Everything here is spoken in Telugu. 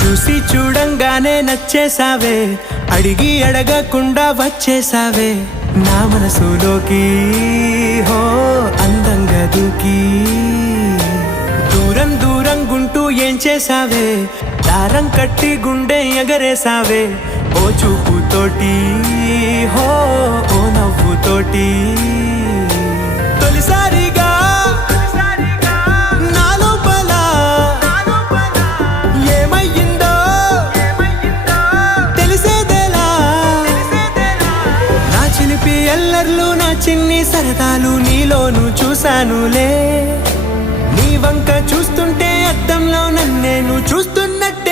చూసి చూడంగానే నచ్చేసావే, అడిగి అడగకుండా వచ్చేసావే నా మనసులోకి. హో అందంగా దూకి దూరం దూరం గుంటూ ఏం చేసావే, దారం కట్టి గుండె ఎగరేసావే ఓ చూపుతోటి. హో ఓ నవ్వుతోటి తొలిసారిగా నా లోపల ఏమయ్యిందో తెలిసేదేలా. నా చిలిపి ఎల్లర్లు నా చిన్ని సరదాలు నీలోను చూశానులే. నీ వంక చూస్తుంటే అద్దంలో నన్నేను చూస్తున్నట్టు